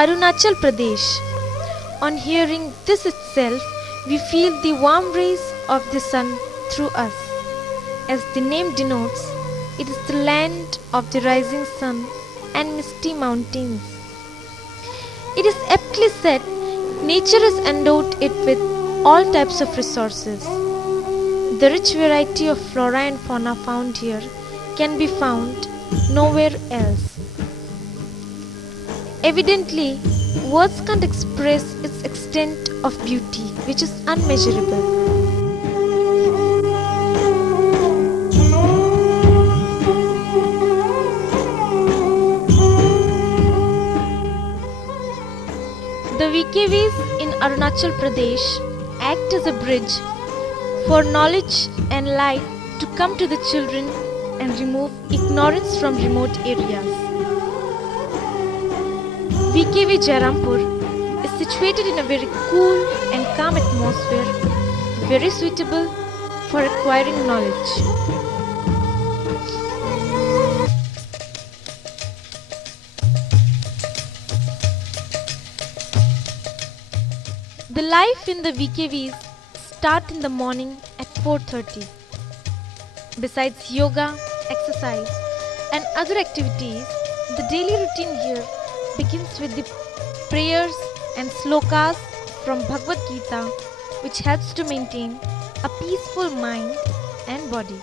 Arunachal Pradesh. On hearing this itself, we feel the warm rays of the sun through us. As the name denotes, it is the land of the rising sun and misty mountains. It is aptly said, nature has endowed it with all types of resources. The rich variety of flora and fauna found here can be found nowhere else. Evidently, words can't express its extent of beauty, which is unmeasurable. The VKVs in Arunachal Pradesh act as a bridge for knowledge and light to come to the children and remove ignorance from remote areas. VKV Jairampur is situated in a very cool and calm atmosphere, very suitable for acquiring knowledge. The life in the VKVs start in the morning at 4:30. Besides yoga, exercise and other activities, the daily routine here begins with the prayers and slokas from Bhagavad Gita, which helps to maintain a peaceful mind and body.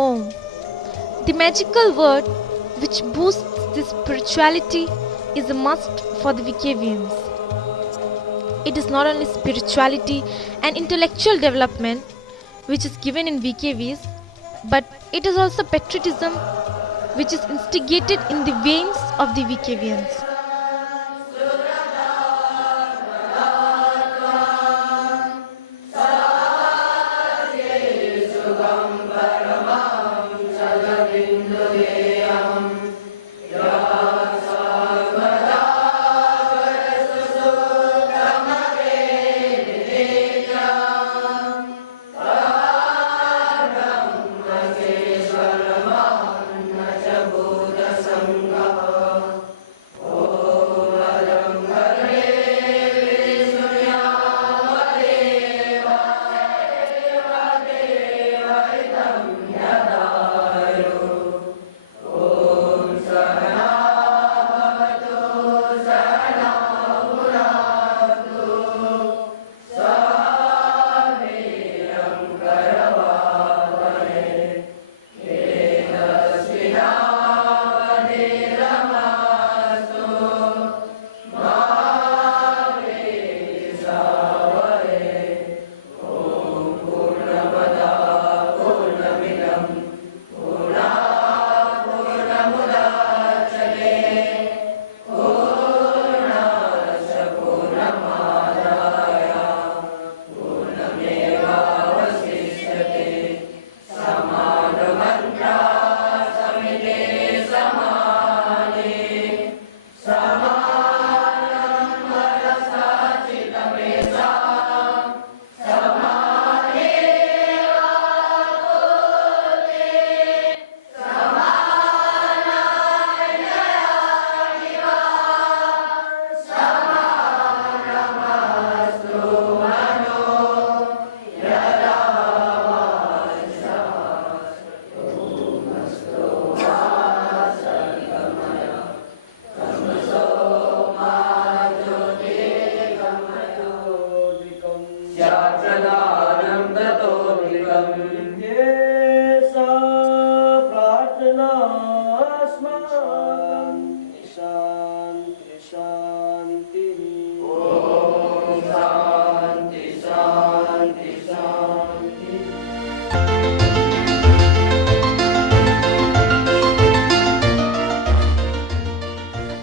Om. The magical word which boosts the spirituality is a must for the VKVians. It is not only spirituality and intellectual development which is given in VKVs, but it is also patriotism which is instigated in the veins of the VKVians.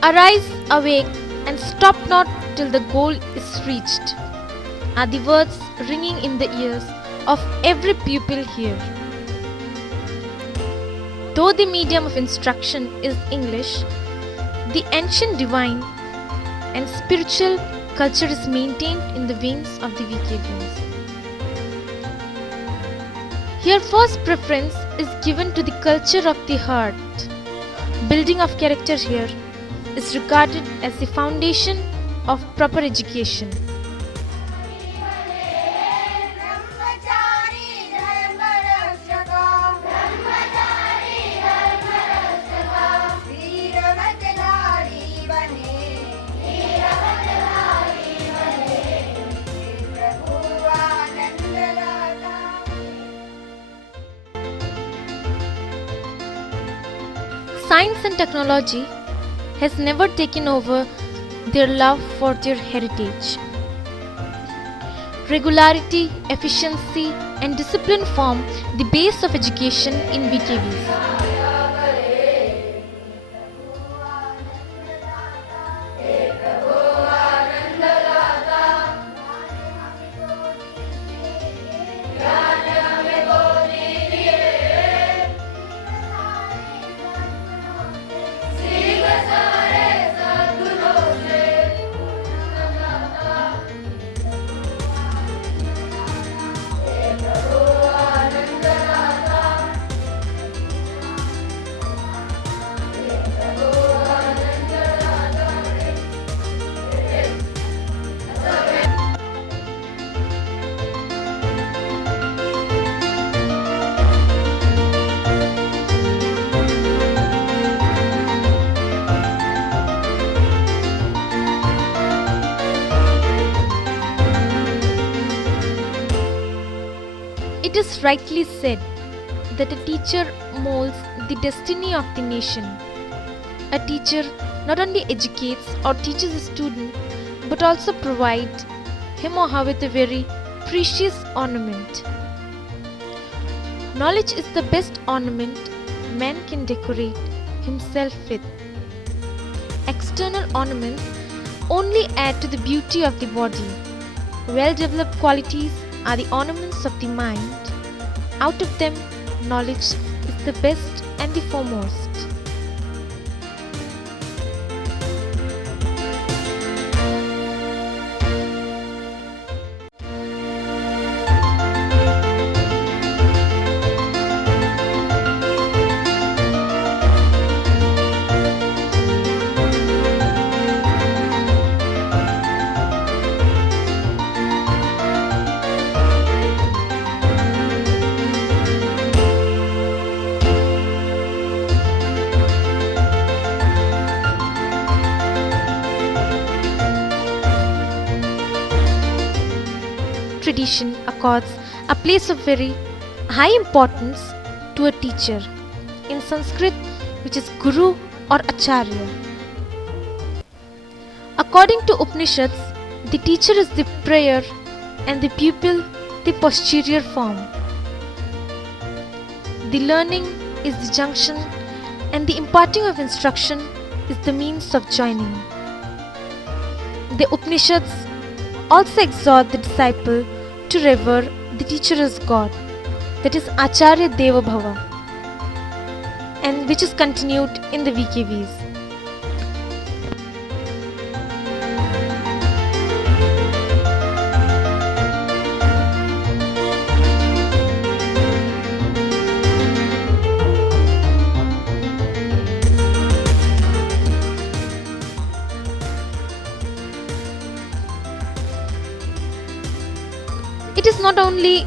Arise awake and stop not till the goal is reached, are the words ringing in the ears of every pupil here. Though the medium of instruction is English, the ancient divine and spiritual culture is maintained in the veins of the VKVs. Here first preference is given to the culture of the heart. Building of character here is regarded as the foundation of proper education. Science and technology has never taken over their love for their heritage. Regularity, efficiency, and discipline form the base of education in VKVs. It is rightly said that a teacher molds the destiny of the nation. A teacher not only educates or teaches a student but also provides him or her with a very precious ornament. Knowledge is the best ornament man can decorate himself with. External ornaments only add to the beauty of the body. Well-developed qualities are the ornaments of the mind. Out of them, knowledge is the best and the foremost. Tradition accords a place of very high importance to a teacher. In Sanskrit, which is Guru or Acharya. According to Upanishads, the teacher is the prayer and the pupil the posterior form. The learning is the junction and the imparting of instruction is the means of joining. The Upanishads also exhort the disciple to revere the teacher as God, that is Acharya Deva Bhava, and which is continued in the VKVs. It is not only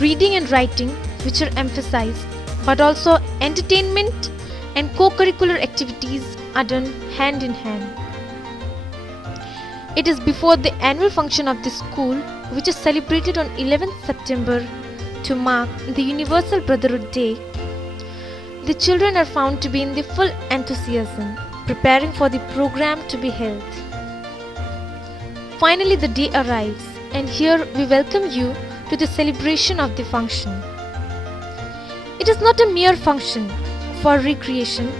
reading and writing which are emphasized, but also entertainment and co-curricular activities are done hand in hand. It is before the annual function of the school, which is celebrated on 11th September to mark the Universal Brotherhood Day. The children are found to be in the full enthusiasm, preparing for the program to be held. Finally, the day arrives, and here we welcome you to the celebration of the function. It is not a mere function for recreation,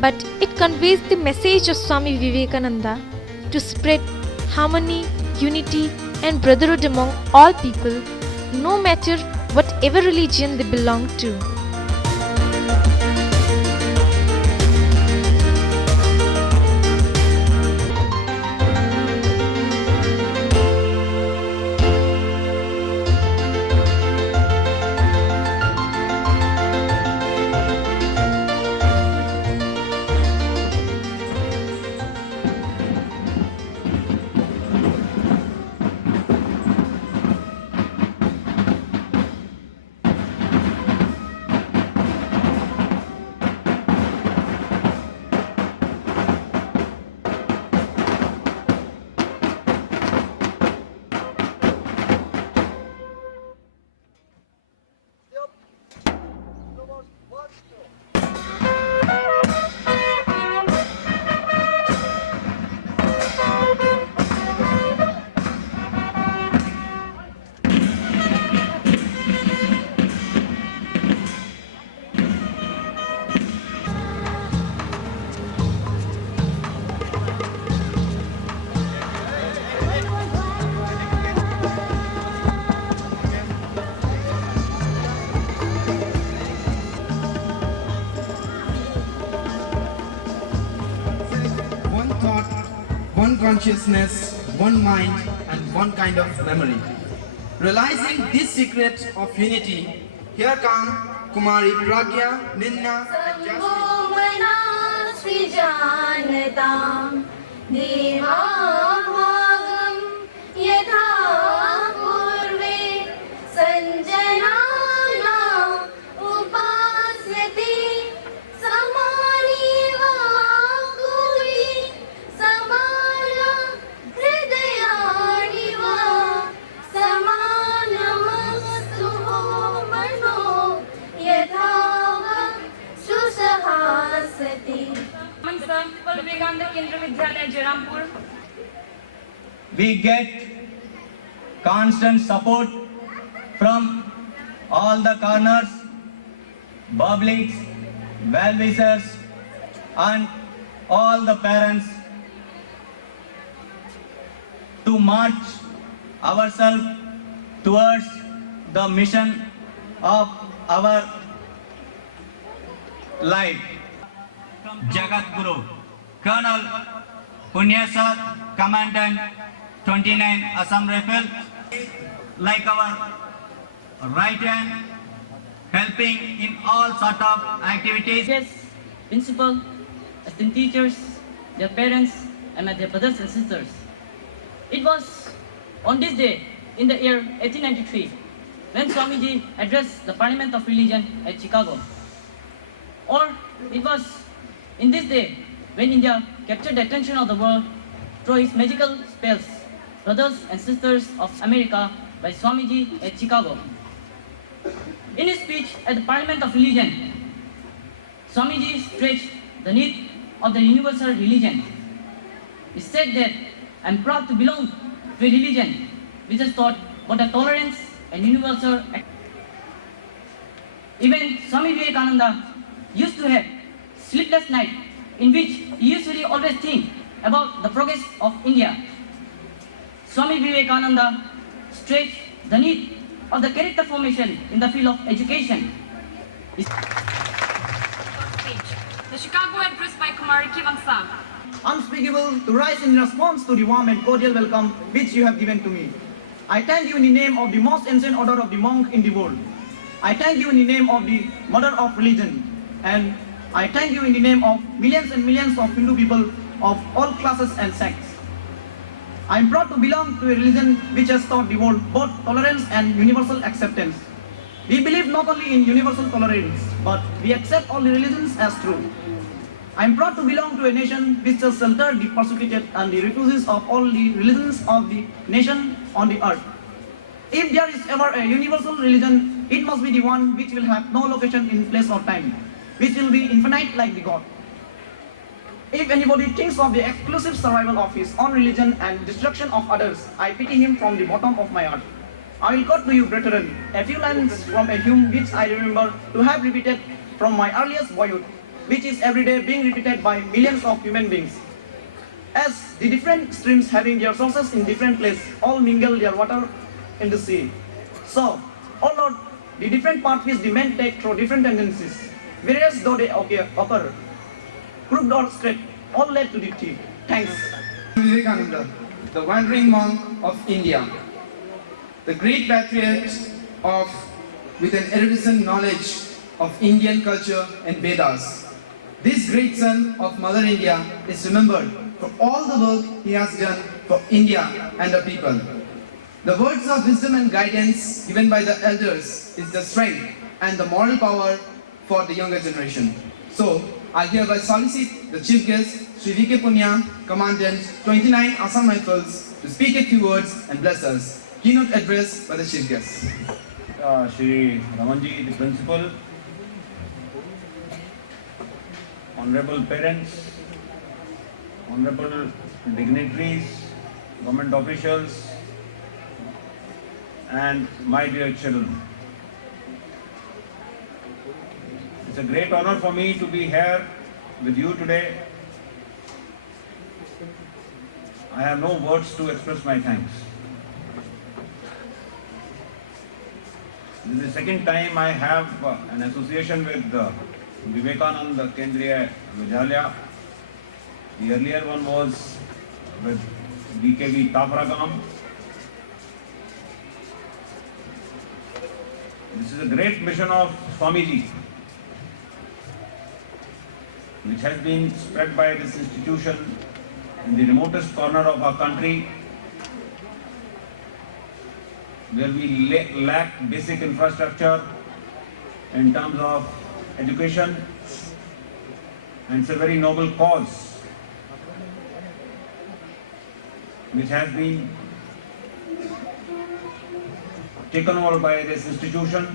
but it conveys the message of Swami Vivekananda to spread harmony, unity, and brotherhood among all people, no matter whatever religion they belong to. One thought, one consciousness, one mind, and one kind of memory. Realizing this secret of unity, here come Kumari Pragya, Ninna, and Jasmine. We get constant support from all the corners, publics, well-wishers, and all the parents to march ourselves towards the mission of our life. Jagat Guru, Colonel Punyasar, Commandant 29 Assam Rifle, like our right hand, helping in all sort of activities. Teachers, principal, assistant teachers, their parents, and their brothers and sisters. It was on this day in the year 1893 when Swamiji addressed the Parliament of Religion at Chicago. Or it was in this day when India captured the attention of the world through his magical spells, Brothers and Sisters of America by Swamiji at Chicago. In his speech at the Parliament of Religion, Swamiji stressed the need of the universal religion. He said that I am proud to belong to a religion which has taught about the tolerance and universal. Even Swami Vivekananda used to have sleepless nights in which he usually always think about the progress of India. Swami Vivekananda stressed the need of the character formation in the field of education. The Chicago Address by Kumari Kivangsa. Unspeakable to rise in response to the warm and cordial welcome which you have given to me. I thank you in the name of the most ancient order of the monk in the world. I thank you in the name of the mother of religion. And I thank you in the name of millions and millions of Hindu people of all classes and sects. I am proud to belong to a religion which has taught the world both tolerance and universal acceptance. We believe not only in universal tolerance, but we accept all the religions as true. I am proud to belong to a nation which has sheltered the persecuted and the refugees of all the religions of the nation on the earth. If there is ever a universal religion, it must be the one which will have no location in place or time, which will be infinite like the God. If anybody thinks of the exclusive survival of his own religion and destruction of others, I pity him from the bottom of my heart. I will quote to you, brethren, a few lines from a hymn which I remember to have repeated from my earliest boyhood. which is every day being repeated by millions of human beings. As the different streams having their sources in different places, all mingle their water in the sea. So, all Lord, the different pathways the men take through different tendencies, various though they occur, crooked or straight, all led to the tea. Thanks. Vivekananda, the wandering monk of India, the great patriot with an erudition knowledge of Indian culture and Vedas. This great son of Mother India is remembered for all the work he has done for India and the people. The words of wisdom and guidance given by the elders is the strength and the moral power for the younger generation. So, I hereby solicit the Chief Guest, Sri V.K. Punya, Commandant 29 Assam Rifles, to speak a few words and bless us. Keynote address by the Chief Guest. Shri Ramanji, the Principal, Honorable Parents, Honorable Dignitaries, Government Officials, and my dear children. It's a great honor for me to be here with you today. I have no words to express my thanks. This is the second time I have an association with Vivekananda Kendriya Vidyalaya. The earlier one was with VKV Taparagam. This is a great mission of Swamiji, which has been spread by this institution in the remotest corner of our country, where we lack basic infrastructure in terms of education, and it's a very noble cause which has been taken over by this institution.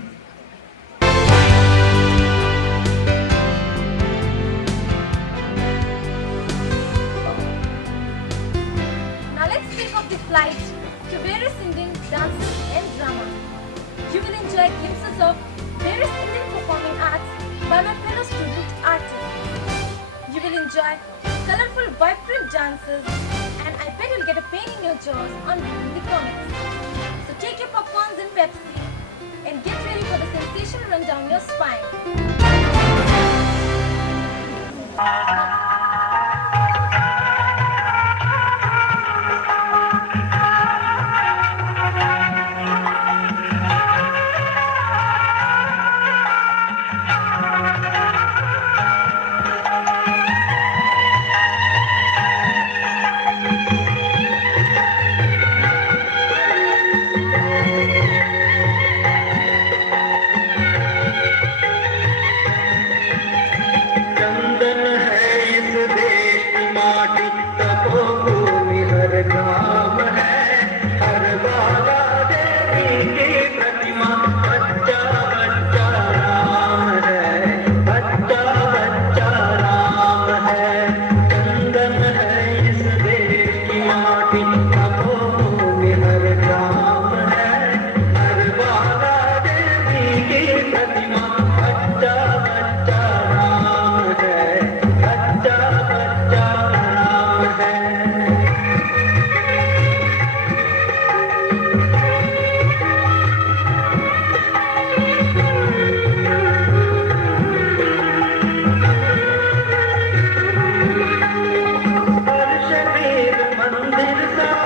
Now let's think of the flight to various Indian dances and drama. You will enjoy glimpses of various Indian performing arts by my fellow student artists. You will enjoy colorful, vibrant dances, and I bet you'll get a pain in your jaws on reading the comics. So take your popcorns and Pepsi and get ready for the sensation run down your spine. हर शरीर मंदिर सा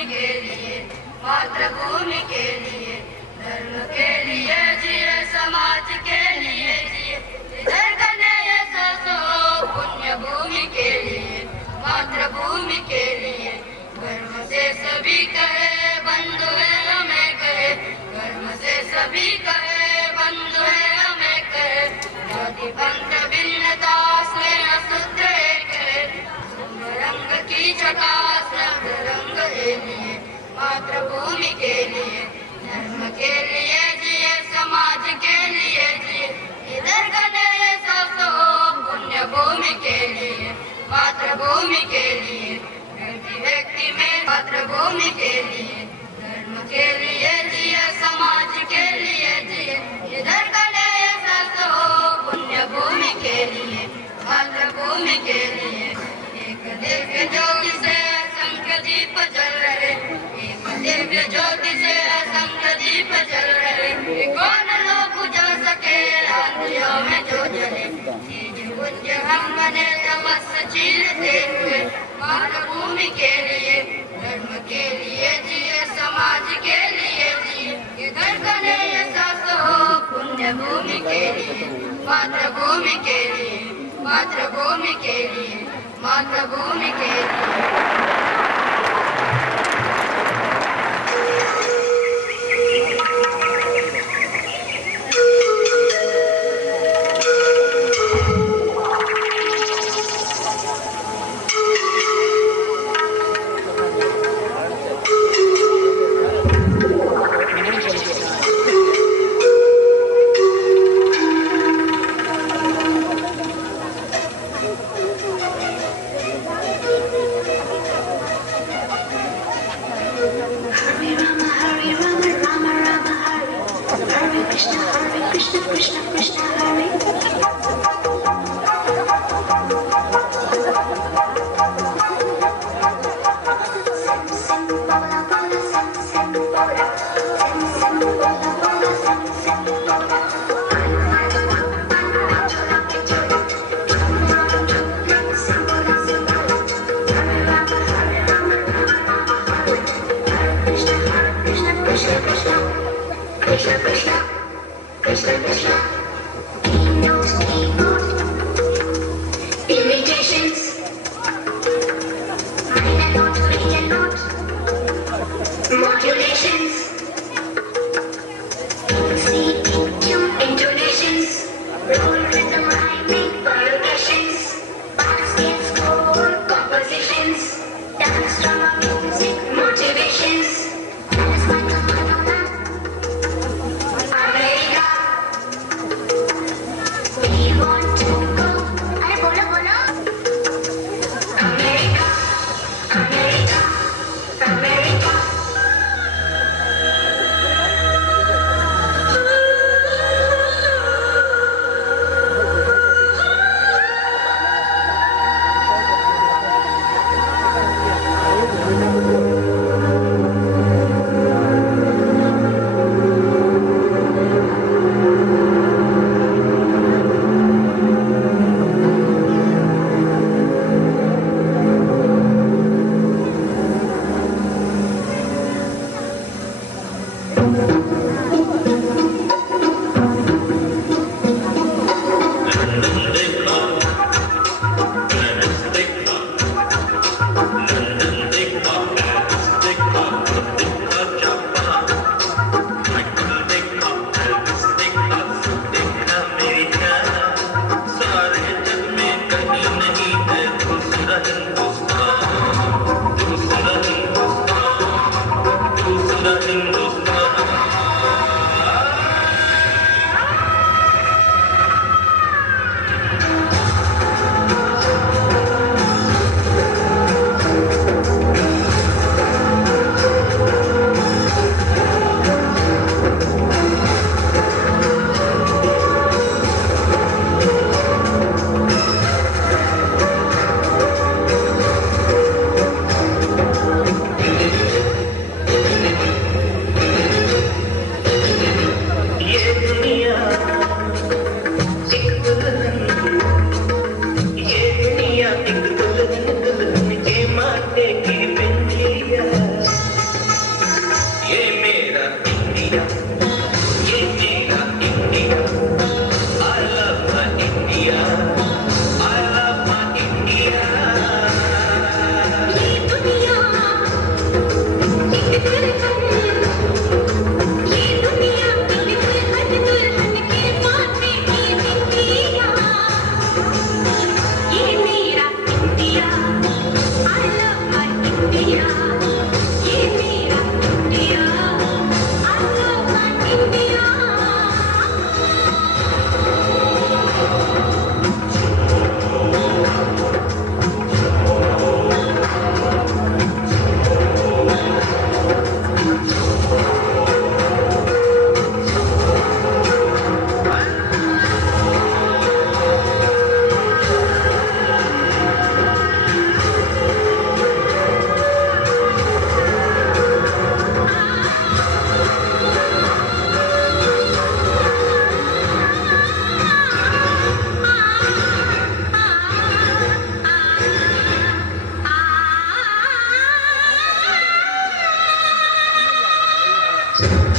मातृभूमि के लिए, मातृभूमि के लिए, धर्म के लिए जिए, समाज के लिए जिए, इधर कने सो पुण्य भूमि के लिए, मातृभूमि के लिए, गर्व से सभी कहे बंधु है हमें कहे, गर्व से सभी कहे बंधु है हमें कहे, जाति पंथ भिन्नता स्नेह सूत्र एक है, रंग की छटा सब रंग के लिए, मातृभूमि के लिए, धर्म के लिए जिए, समाज के लिए जिए, इधर कने सो पुण्य भूमि के लिए, मातृभूमि के लिए, व्यक्ति व्यक्ति में मातृभूमि के लिए, धर्म के लिए जिए, समाज के लिए जिए, इधर कने सो पुण्य भूमि के लिए, मातृभूमि के लिए, एक दिव्य ज्योति से असंख्य दीप जल रहे, एक दिव्य ज्योति से असंख्य दीप जल रहे, कौन लोग बुझा सके आंधियों में जो जले, चीज कुंज हम बने तपस्या चीरते हुए, मातृभूमि के लिए, धर्म के लिए जिए, समाज के लिए जिए, इधर कने सास हो पुण्य भूमि के लिए, मातृभूमि के लिए, मातृभूमि के लिए, मातृभूमि के लिए। Vivo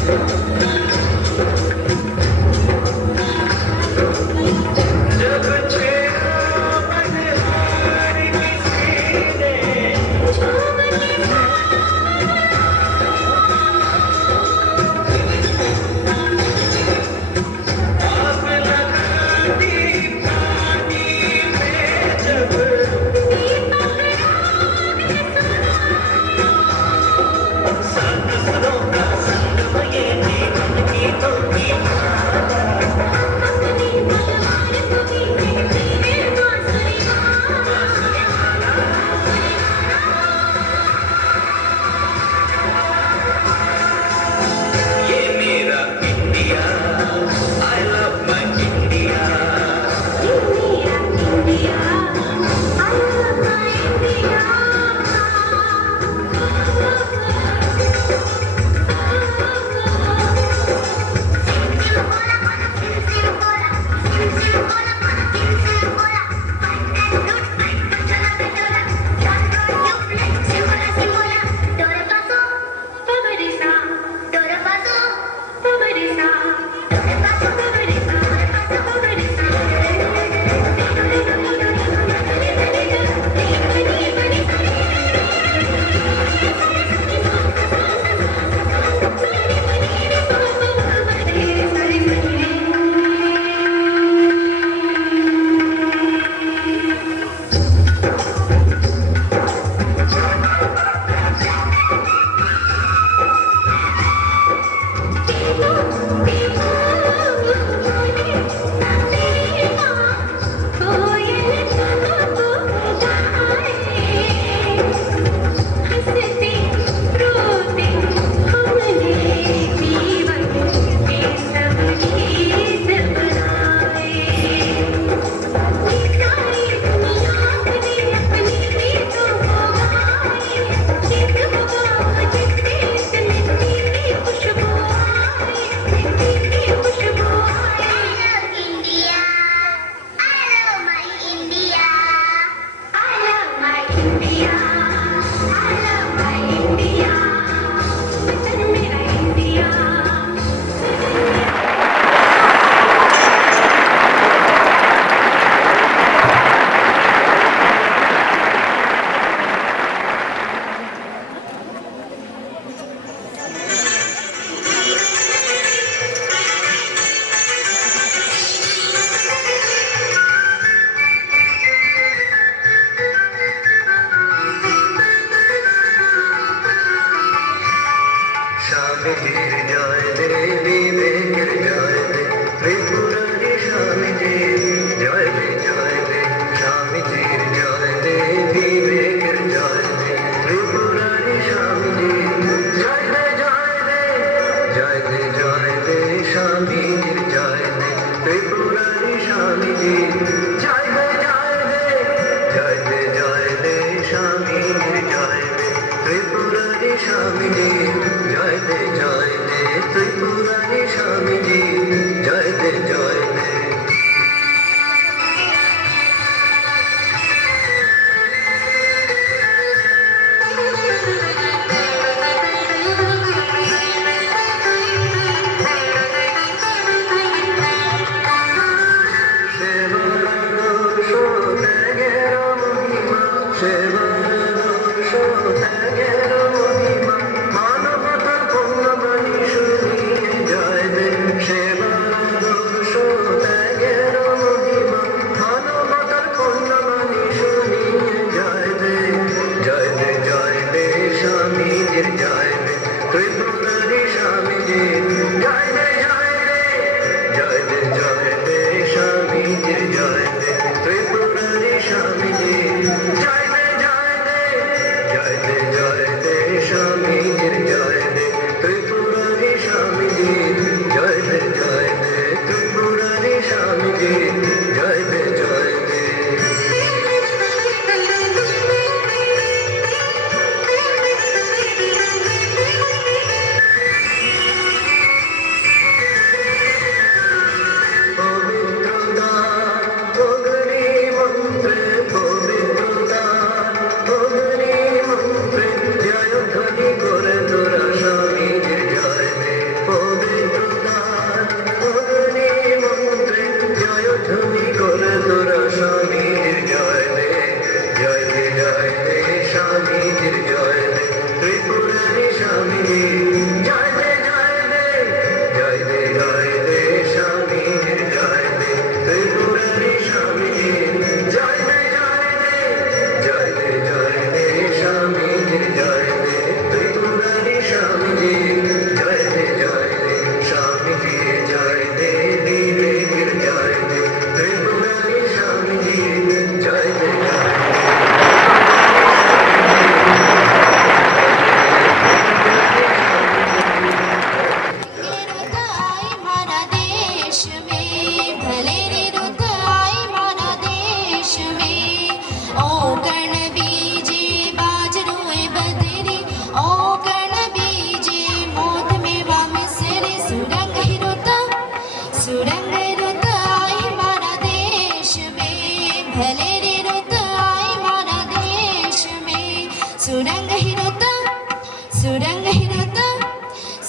Shiva, Shiva,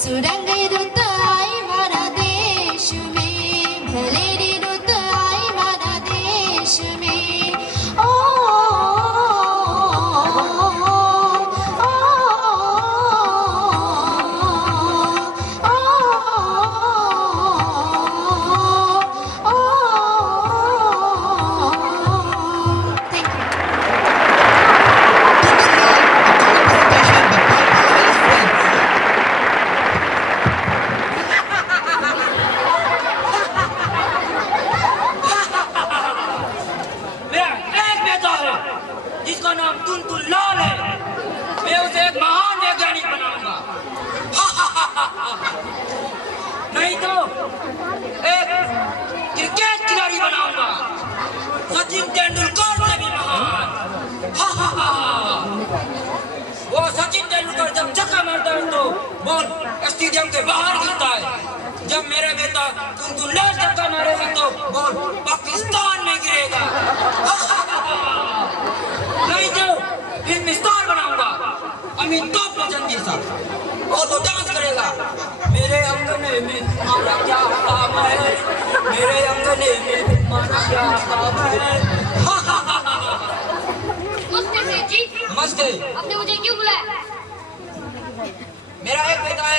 सुरंगी रुत आई मारा देश में, भलेरी रुत आई मारा देश में। ओ, मेरा एक बेटा है जिसका नाम टुनटुन लाल है। मैं उसे एक महान वैज्ञानिक बनाऊंगा। नहीं तो एक क्रिकेट खिलाड़ी बनाऊंगा, सचिन तेंदुलकर से भी महान। वो सचिन तेंदुलकर जब छक्का मारता है तो बॉल स्टेडियम के बाहर गिरता है। जब मेरा बेटा टुनटुन लाल छक्का मारेगा तो बॉल पाकिस्तान में गिरेगा। नहीं तो फिल्म स्टार बनाऊंगा, अमिताभ बच्चन जैसा, और वो डांस करेगा। मेरे अंगने में तुम्हारा क्या काम है, मेरे अंगने में तुम्हारा क्या काम है। नमस्ते सेठ जी। नमस्ते। आपने मुझे क्यों बुलाया? मेरा एक बेटा है,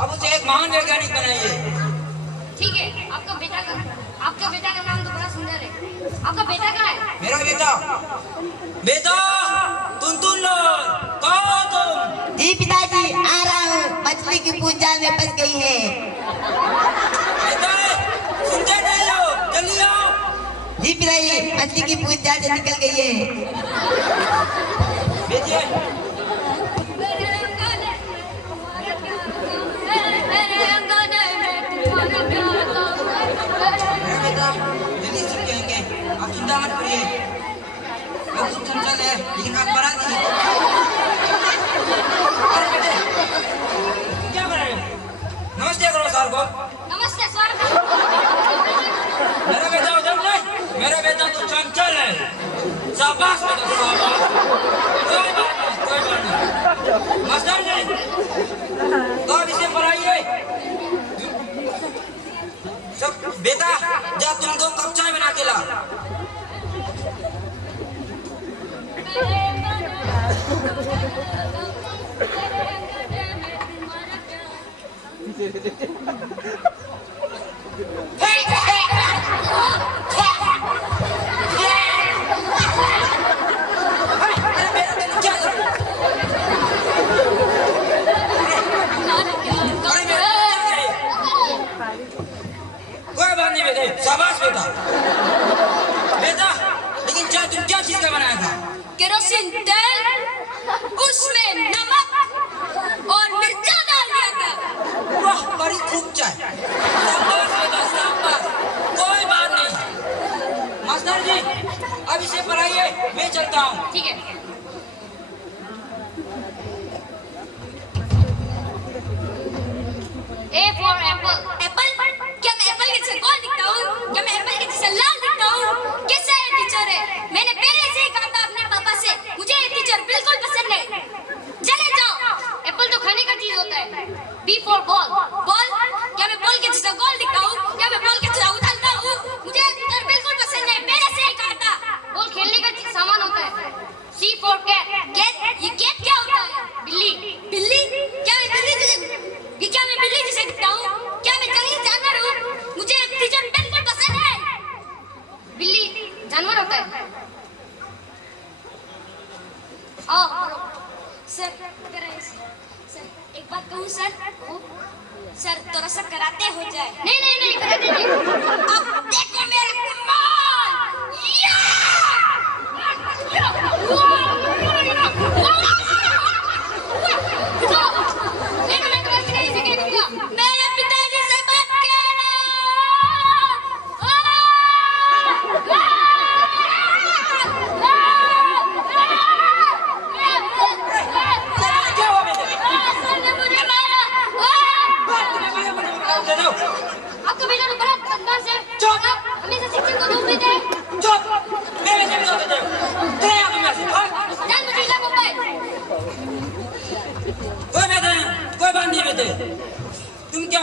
अब उसे एक महान वैज्ञानिक बनाइए। ठीक है, आपका बेटा का नाम तो बड़ा सुंदर है। आपका बेटा कहाँ है? मेरा बेटा टुनटुन लाल, कहाँ हो तुम? जी पिताजी आ रहा हूँ, मछली की पूंछ जाल में फंस गई है। बेटा सुनते नहीं हो, जल्दी आओ। जी पिताजी मछली की पूंछ जाल से निकल गई है। भेजिए। मेरे अंगने में तुम्हारा क्या काम है, मेरे अंगने में तुम्हारा क्या काम है। मेरा बेटा जल्दी सीख जाएंगे, आप चिंता मत करिए। अब तुम चंचल है लेकिन आप बड़ा नहीं है। अरे बेटे क्या कर रहे हो? नमस्ते करो सर को। नमस्ते सर। मेरा बेटा उधर नहीं, मेरा बेटा तो चंचल है। शाबाश बेटा शाबाश। कोई बात नहीं। मास्टर जी तो अब इसे पढ़ाइए। सब बेटा जा तुम 2 कप चाय बना के ला। कोई बात नहीं बेटे, शाबाश बेटा। बेटा लेकिन चाय तुम क्या चीज का बनाया था? केरोसिन तेल, उसमें नमक और मिर्चा डाल दिया था। वाह बड़ी खूब चाय। शाबाश बेटा शाबाश। कोई बात नहीं। मास्टर जी अब इसे पढ़ाइए, मैं चलता हूँ। ठीक है। A for apple. एप्पल? क्या मैं एप्पल के जैसे गोल दिखता हूँ? क्या मैं एप्पल के जैसे लाल दिखता हूँ? कैसा है टीचर है? मैंने पहले से ही कहा था अपने पापा से, मुझे ये टीचर बिल्कुल पसंद नहीं। चले जाओ। एप्पल तो खाने का चीज होता है। B for ball. बॉल? क्या मैं बॉल के जैसा गोल दिखता हूँ? क्या मैं बॉल के जैसा उछलता हूँ? मुझे ये टीचर बिल्कुल पसंद नहीं, पहले से ही कहा था। बॉल खेलने का सामान होता है। C for cat. कैट? ये कैट क्या होता है? बिल्ली। बिल्ली? क्या मैं बिल्ली जैसे दिखता हूँ? क्या मैं जंगली जानवर हूँ? मुझे टीचर बिल्कुल पसंद है। बिल्ली जानवर होता है। आओ सर, सर एक बात कहूँ सर? सर थोड़ा सा कराते हो जाए। नहीं कराते नहीं। अब देखो मेरा कमाल। मेरे पिताजी से बात कहना। क्या हुआ बेटे? सर ने मुझे मारा। आपका बेटा तो बड़ा बदमाश है। हमेशा शिक्षक को धूप देते हैं। चुप। मेरे से भी दो देते हो। तेरे यहाँ पे मैं बेटे, तुम क्या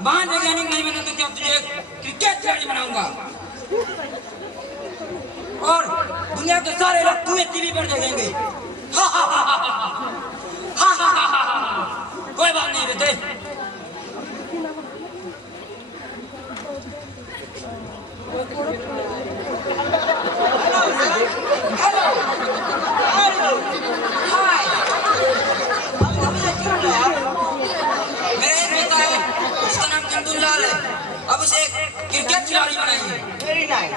महान वैज्ञानिक नहीं बने तो क्या तुझे क्रिकेट खिलाड़ी बनाऊंगा और दुनिया के सारे लोग तुम्हें टीवी पर देखेंगे। कोई बात नहीं बेटे। अब उसे क्रिकेट खिलाड़ी बनाएंगे। Very nice.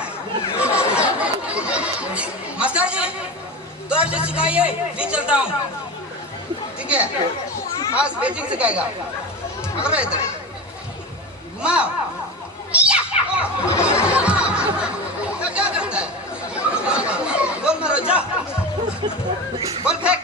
मास्टर जी तो अब से सिखाइए, मैं चलता हूँ। ठीक है, आज बैटिंग सिखाएगा। अगर इधर घुमाओ। क्या करता है? बॉल मारो, जा। बॉल फेंक।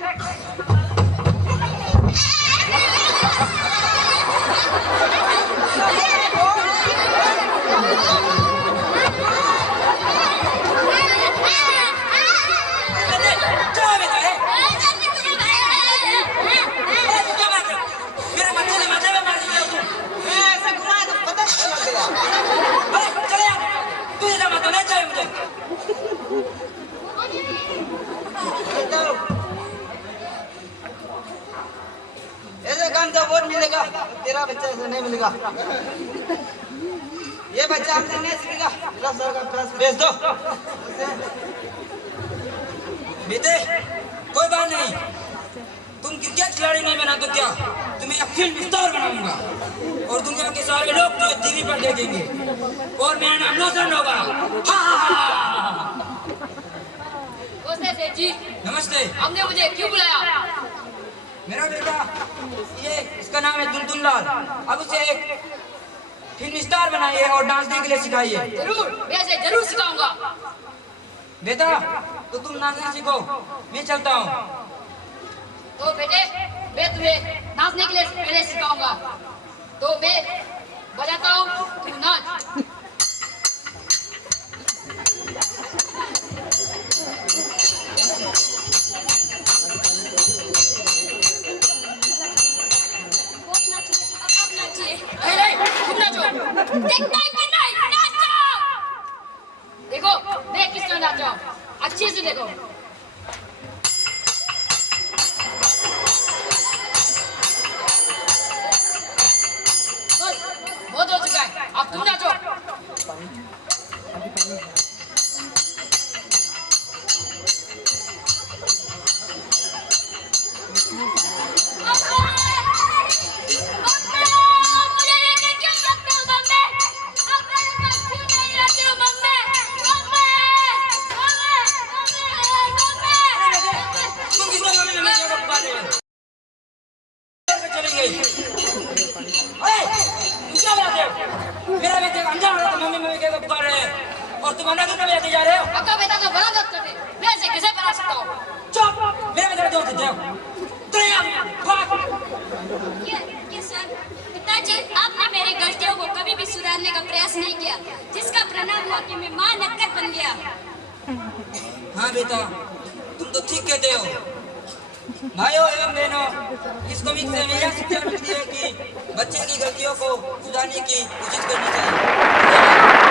ऐसे काम तो बहुत मिलेगा, तेरा बच्चा ऐसे नहीं मिलेगा। ये बच्चा हमसे नहीं सीखेगा, मेरा सर का पास भेज दो। बेटे कोई बात नहीं, तुम क्रिकेट खिलाड़ी नहीं बना तो क्या तुम्हें एक फिल्म स्टार बनाऊंगा और दुनिया के सारे लोग तुम्हें टीवी पर देखेंगे और मेरा नाम रोशन होगा। नमस्ते सेठ जी। नमस्ते। आपने मुझे क्यों बुलाया? मेरा बेटा ये इसका नाम है दुलदुल लाल, अब उसे एक फिल्म स्टार बनाइए और नाचने के लिए सिखाइए। जरूर, मैं इसे जरूर सिखाऊंगा। बेटा तो तुम नाचना सीखो, मैं चलता हूँ। तो बेटे मैं तुम्हें नाचने के लिए पहले सिखाऊंगा, तो मैं बजाता हूँ, तुम नाच। देखो मैं किस तरह नाच रहा हूँ, अच्छे से देखो। बस बहुत हो चुका है, अब तुम नाचो। मेरा बेटे अनजान हो रहा था, मम्मी के ऊपर और तुम अंडा दूध में जा रहे हो। आपका बेटा तो बड़ा दर्द करते, मैं इसे कैसे बना सकता हूँ? चुप, मेरा बेटा जोर देते हो। सर, पिताजी आपने मेरी गलतियों को कभी भी सुधारने का प्रयास नहीं किया, जिसका परिणाम हुआ कि मैं मां नक्कड़ बन गया। हाँ बेटा तुम तो ठीक कहते हो। भाइयों एवं बहनों, इस कॉमिक से हमें यह शिक्षा मिलती है कि बच्चे की गलतियों को सुधारने की कोशिश करनी चाहिए।